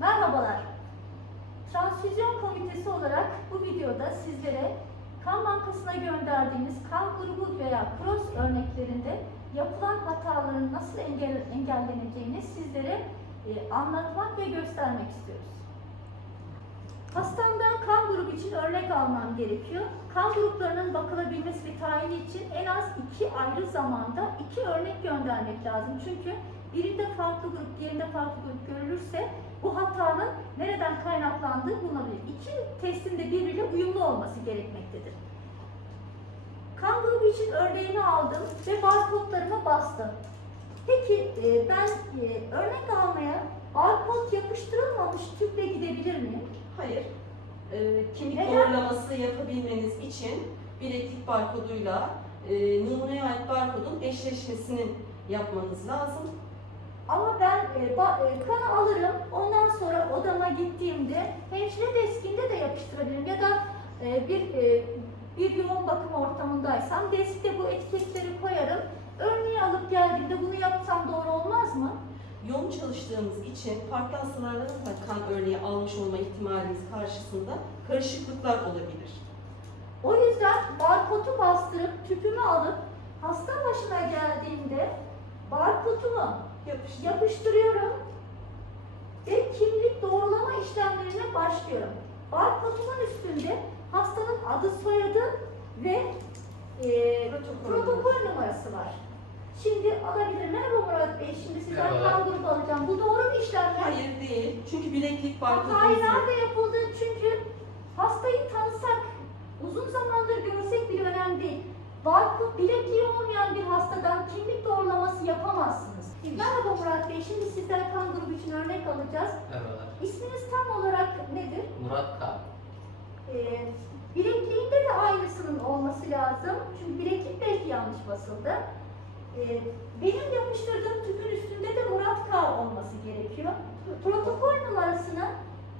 Merhabalar. Transfüzyon Komitesi olarak bu videoda sizlere kan bankasına gönderdiğimiz kan grubu veya cross örneklerinde yapılan hataların nasıl engel, engelleneceğini sizlere e, anlatmak ve göstermek istiyoruz. Hastamdan kan grubu için örnek almam gerekiyor. Kan gruplarının bakılabilmesi ve tayini için en az iki ayrı zamanda iki örnek göndermek lazım. Çünkü birinde farklı grup, diğerinde farklı grup görülürse nereden kaynaklandığı bulunabilir. İki testin de birbiriyle uyumlu olması gerekmektedir. Kan grubu için örneğini aldım ve barkodlarıma bastım. Peki e, ben e, örnek almaya barkod yapıştırılmamış tüple gidebilir miyim? Hayır. Ee, kimlik Neden? doğrulaması yapabilmeniz için bileklik barkoduyla e, numuneye ait barkodun eşleşmesini yapmanız lazım. Ama ben e, ba- e, kanı alırım, ondan sonra odama gittiğimde hemşire deskinde de yapıştırabilirim ya da e, bir e, bir yoğun bakım ortamındaysam deskte bu etiketleri koyarım. Örneği alıp geldiğimde bunu yapsam doğru olmaz mı? Yoğun çalıştığımız için farklı hastalardan da kan örneği almış olma ihtimaliniz karşısında karışıklıklar olabilir. O yüzden barkodu bastırıp tüpümü alıp hasta başına geldiğimde barkodumu Yapıştır. yapıştırıyorum ve kimlik doğrulama işlemlerine başlıyorum. Barkodumun üstünde hastanın adı, soyadı ve e, Protokol. protokol numarası var. Şimdi alabilirim. Merhaba Murat Bey. Şimdi sizden Merhabalar. kan grubu alacağım. Bu doğru bir işlem mi? Hayır değil. Çünkü bileklik Hatayı barkodumuzu nerede yapıldı? Çünkü hastayı tanısak, uzun zamandır görsek bile önemli değil. Barkod bilekliği olmayan bir hastadan kimlik doğrulaması yapamazsınız. Merhaba Murat Bey, şimdi sizden kan grubu için örnek alacağız. Merhabalar. İsminiz tam olarak nedir? Murat K. Ee, bilekliğinde de aynısının olması lazım. Çünkü bileklik belki yanlış basıldı. Ee, benim yapıştırdığım tüpün üstünde de Murat K olması gerekiyor. Protokol numarasını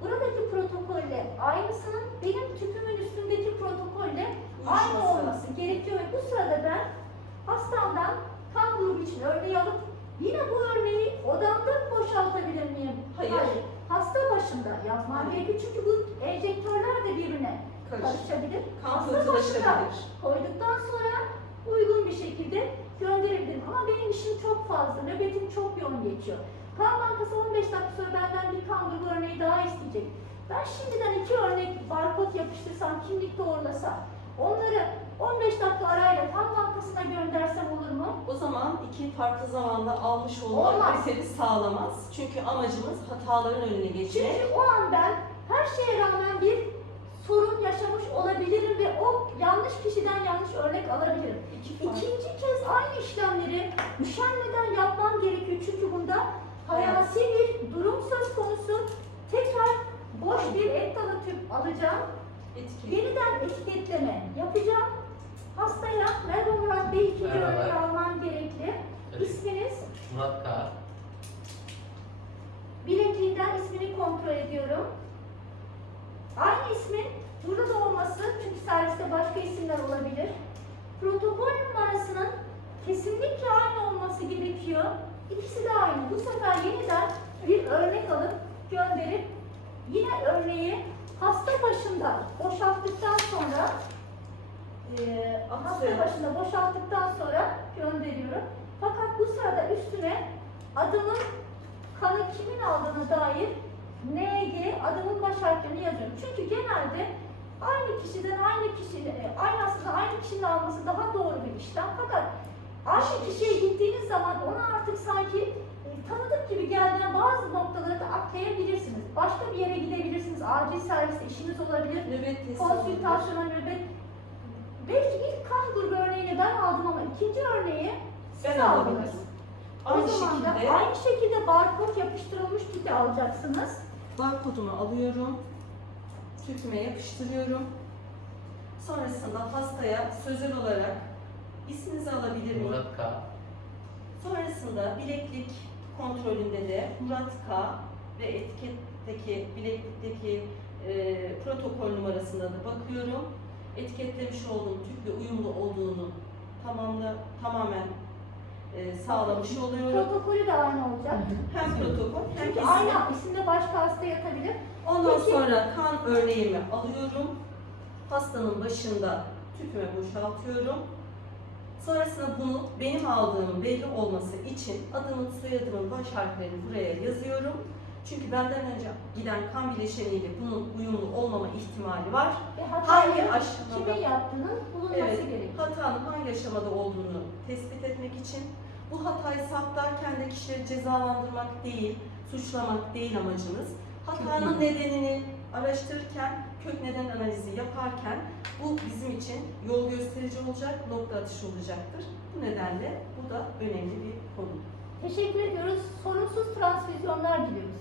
buradaki protokolle aynısının benim tüpümün üstündeki protokolle aynı Uyuşması. olması gerekiyor. Ve bu sırada ben hastamdan kan grubu için örneği alıp yine bu örneği odamda boşaltabilir miyim? Hayır. Hasta başında yapmam Hayır. gerekiyor çünkü bu enjektörler de birbirine karışabilir. Kan Hasta başında koyduktan sonra uygun bir şekilde gönderebilirim. Ama benim işim çok fazla, nöbetim çok yoğun geçiyor. Kan bankası 15 dakika sonra benden bir kan grubu örneği daha isteyecek. Ben şimdiden iki örnek barkod yapıştırsam, kimlik doğrulasam, onları 15 dakika arayla kan bankasına göndersem olur mu? O zaman iki farklı zamanda almış olma Olmaz. kriteri sağlamaz. Çünkü amacımız hataların önüne geçmek. Çünkü o an ben her şeye rağmen bir sorun yaşamış olabilirim ve o yanlış kişiden yanlış örnek alabilirim. İki farklı. İkinci kez aynı işlemleri üşenmeden yapmam gerekiyor çünkü bunda hayati bir durum söz konusu. Tekrar boş bir et dalı tüp alacağım. Etki. Yeniden etiketleme yapacağım. Hastaya merhaba Murat Bey ikinci Merhaba. örneği almam gerekli. Evet. İsminiz? Murat K. Bilekliğinden ismini kontrol ediyorum. Aynı ismin burada da olması çünkü serviste başka isimler olabilir. Protokol numarasının kesinlikle aynı olması gerekiyor. İkisi de aynı. Bu sefer yeniden bir örnek alıp gönderip yine örneği hasta başında boşalttıktan sonra eee hasta Atıyorum. başında boşalttıktan sonra gönderiyorum. Bu sırada üstüne adımın kanı kimin aldığına dair NG adımın baş harflerini yazıyorum. Çünkü genelde aynı kişiden aynı kişinin, aynı hastadan aynı kişinin alması daha doğru bir işlem. Fakat aynı kişiye gittiğiniz zaman ona artık sanki e, tanıdık gibi geldiğinde bazı noktaları da atlayabilirsiniz. Başka bir yere gidebilirsiniz. Acil serviste işiniz olabilir. Nöbet. Konsültasyona nöbet. Belki ilk kan grubu örneğini ben aldım ama ikinci örneği siz Ben aldınız. alabilirim. O Aynı zaman da şekilde aynı şekilde barkod yapıştırılmış tüpü alacaksınız. barkodumu alıyorum. Tüpüme yapıştırıyorum. Sonrasında hastaya sözel olarak isminizi alabilir miyim? Murat K. Sonrasında bileklik kontrolünde de Murat K ve etiketteki bileklikteki e, protokol numarasına da bakıyorum. Etiketlemiş olduğum tüple uyumlu olduğunu tamamla tamamen e, sağlamış oluyorum. Protokolü de aynı olacak. Hem protokol hem Çünkü kesin. aynı isimde başka hasta yatabilir. Ondan Peki. sonra kan örneğimi alıyorum. Hastanın başında tüpüme boşaltıyorum. Sonrasında bunu benim aldığım belli olması için adımın, soyadımın baş harflerini buraya yazıyorum. Çünkü benden önce giden kan bileşeniyle bunun uyumlu olmama ihtimali var. Ve Hangi aşamada kimin yaptığının bulunması Evet. gerekiyor. hatanın hangi aşamada olduğunu tespit etmek için bu hatayı saptarken de kişileri cezalandırmak değil, suçlamak değil amacımız. Hatanın nedenini araştırırken, kök neden analizi yaparken bu bizim için yol gösterici olacak, nokta atışı olacaktır. Bu nedenle bu da önemli bir konu. Teşekkür ediyoruz. Sorunsuz transfüzyonlar diliyoruz.